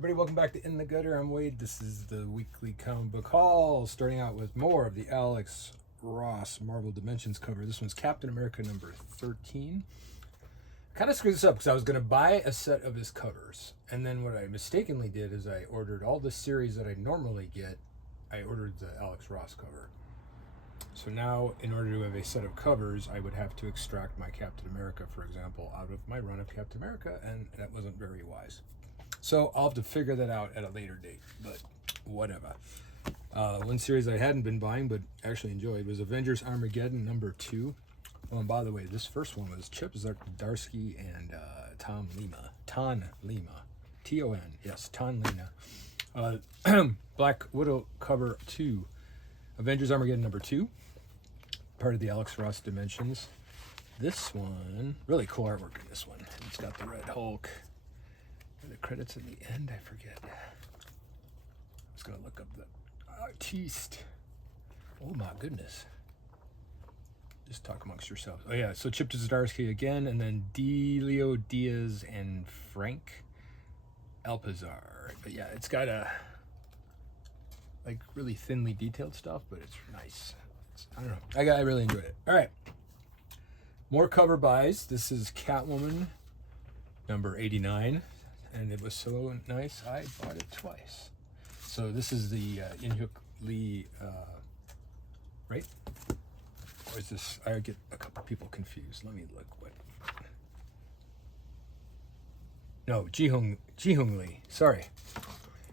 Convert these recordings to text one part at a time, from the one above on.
everybody, welcome back to In the Gutter. I'm Wade. This is the weekly comic book haul, starting out with more of the Alex Ross Marvel Dimensions cover. This one's Captain America number 13. Kind of screwed this up because I was going to buy a set of his covers, and then what I mistakenly did is I ordered all the series that I normally get. I ordered the Alex Ross cover. So now, in order to have a set of covers, I would have to extract my Captain America, for example, out of my run of Captain America, and that wasn't very wise. So I'll have to figure that out at a later date, but whatever. One series I hadn't been buying but actually enjoyed was Avengers Armageddon number 2. Oh, and by the way, this first one was Chip Zdarsky and Ton Lima. T-O-N, yes, Ton Lima. Black Widow cover 2. Avengers Armageddon number 2. Part of the Alex Ross Dimensions. This one, really cool artwork in this one. It's got the Red Hulk. The credits at the end, I forget. I was gonna look up the artiste. Oh my goodness. Just talk amongst yourselves. Oh yeah, so Chip Zdarsky again, and then Delio Diaz and Frank Alpizar. But yeah, it's got a like really thinly detailed stuff, but it's nice. I don't know. I really enjoyed it. All right. More cover buys. This is Catwoman number 89. And it was so nice, I bought it twice. So this is the In-Hyuk Lee, right? Or is this, I get a couple people confused. Let me look what. No, Ji-Hung Lee, sorry.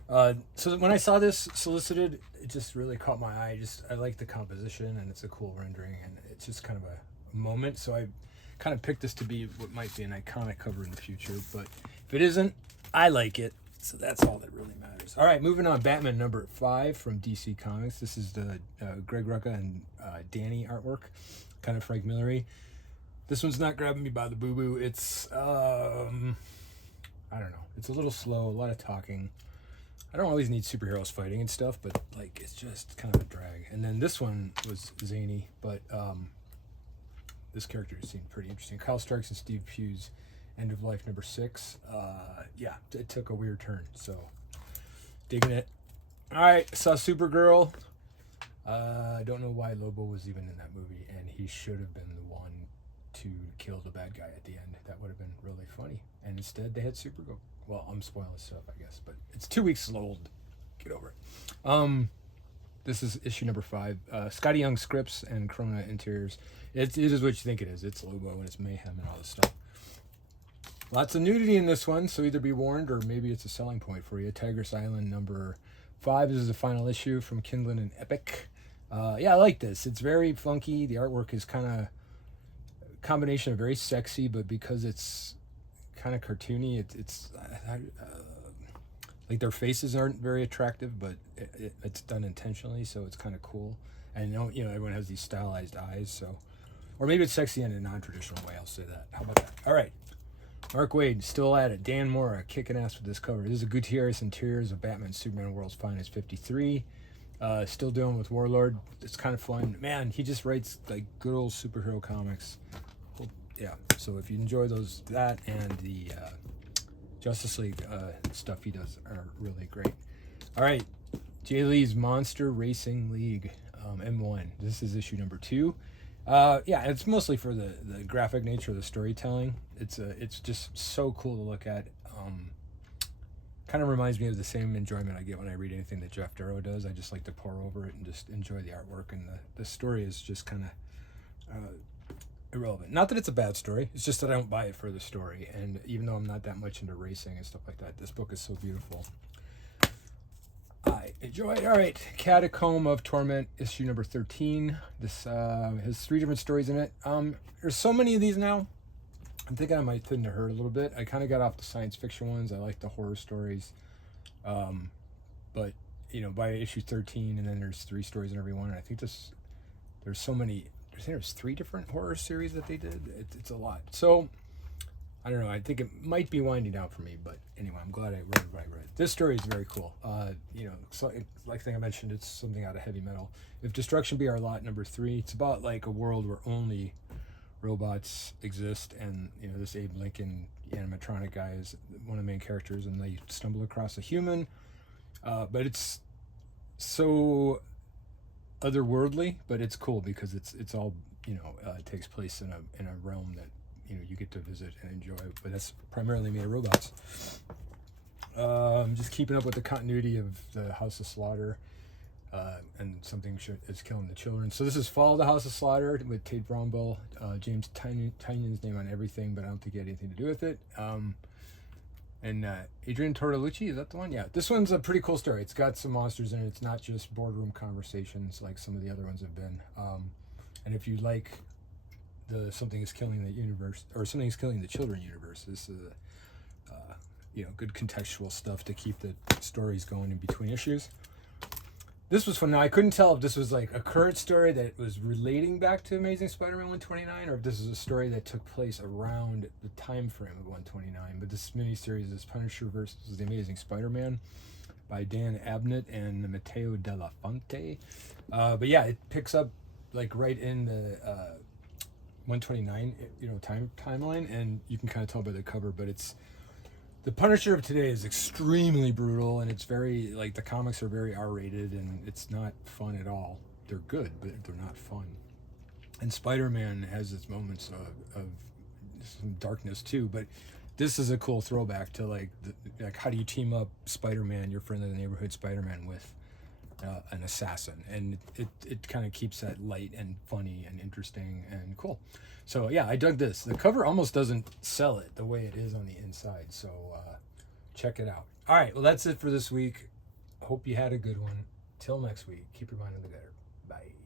So when I saw this solicited, it just really caught my eye. I like the composition, and it's a cool rendering, and it's just kind of a moment. So I kind of picked this to be what might be an iconic cover in the future, but if it isn't, I like it, so that's all that really matters. All right, moving on. Batman number 5 from DC Comics. This is the Greg Rucka and Danny artwork, kind of Frank Millery. This one's not grabbing me by the boo-boo. It's, I don't know. It's a little slow, a lot of talking. I don't always need superheroes fighting and stuff, but, like, it's just kind of a drag. And then this one was zany, but this character seemed pretty interesting. Kyle Starks and Steve Pugh's End of Life number 6. Yeah, it took a weird turn, so digging it. All right, saw Supergirl. I don't know why Lobo was even in that movie, and he should have been the one to kill the bad guy at the end. That would have been really funny. And instead, they had Supergirl. Well, I'm spoiling stuff, I guess, but it's 2 weeks old. Get over it. This is issue number 5. Scotty Young scripts and Krona interiors. It is what you think it is. It's Lobo and it's mayhem and all this stuff. Lots of nudity in this one, so either be warned or maybe it's a selling point for you. Tigress Island number 5. This is the final issue from Kindle and Epic. Yeah, I like this. It's very funky. The artwork is kind of a combination of very sexy, but because it's kind of cartoony, it's like their faces aren't very attractive, but it's done intentionally, so it's kind of cool. And you know, everyone has these stylized eyes, so, or maybe it's sexy in a non-traditional way. I'll say that. How about that? All right. Mark Waid, still at it. Dan Mora, kicking ass with this cover. This is a Gutierrez Interiors of Batman Superman World's Finest 53. Still doing with Warlord. It's kind of fun. Man, he just writes like good old superhero comics. Yeah, so if you enjoy that and the Justice League stuff he does are really great. All right, Jay Lee's Monster Racing League, M1. This is issue number 2. Yeah, it's mostly for the graphic nature of the storytelling. It's just so cool to look at. Kind of reminds me of the same enjoyment I get when I read anything that Jeff Darrow does. I just like to pore over it and just enjoy the artwork, and the story is just kind of irrelevant. Not that it's a bad story, it's just that I don't buy it for the story, and even though I'm not that much into racing and stuff like that, this book is so beautiful. I enjoy it. All right, Catacomb of Torment, issue number 13. This has 3 different stories in it. There's so many of these now. I'm thinking I might thin the herd a little bit. I kind of got off the science fiction ones. I like the horror stories. But, you know, by issue 13, and then there's 3 stories in every one. And I think there's so many. I think there's 3 different horror series that they did. It's a lot. So, I don't know. I think it might be winding down for me. But anyway, I'm glad I read what I read. This story is very cool. You know, so, like I mentioned, it's something out of Heavy Metal. If Destruction Be Our Lot, number 3. It's about like a world where only robots exist, and you know, this Abe Lincoln, animatronic guy is one of the main characters, and they stumble across a human. But it's so otherworldly, but it's cool because it's all it takes place in a realm that you get to visit and enjoy. But that's primarily made of robots. Just keeping up with the continuity of the House of Slaughter. And something is killing the children. So this is Fall of the House of Slaughter with Tate Brownbill, James Tynion's name on everything, but I don't think he had anything to do with it. And Adrian Tortolucci, is that the one? Yeah, this one's a pretty cool story. It's got some monsters in it. It's not just boardroom conversations like some of the other ones have been. And if you like the Something is Killing the Universe, or Something is Killing the Children universe, this is good contextual stuff to keep the stories going in between issues. This was fun. Now, I couldn't tell if this was like a current story that was relating back to Amazing Spider-Man 129, or if this is a story that took place around the time frame of 129. But this miniseries is Punisher versus the Amazing Spider-Man by Dan Abnett and Matteo Della Fonte. But yeah, it picks up like right in the 129 timeline, and you can kind of tell by the cover, but it's the Punisher of today is extremely brutal, and it's very, like, the comics are very R-rated, and it's not fun at all. They're good, but they're not fun. And Spider-Man has its moments of some darkness, too, but this is a cool throwback to, like how do you team up Spider-Man, your friend in the neighborhood Spider-Man, with an assassin? And it kind of keeps that light and funny and interesting and cool. So yeah, I dug this. The cover almost doesn't sell it the way it is on the inside, so check it out. All right, well, that's it for this week. Hope you had a good one. Till next week, keep your mind on the gutter. Bye.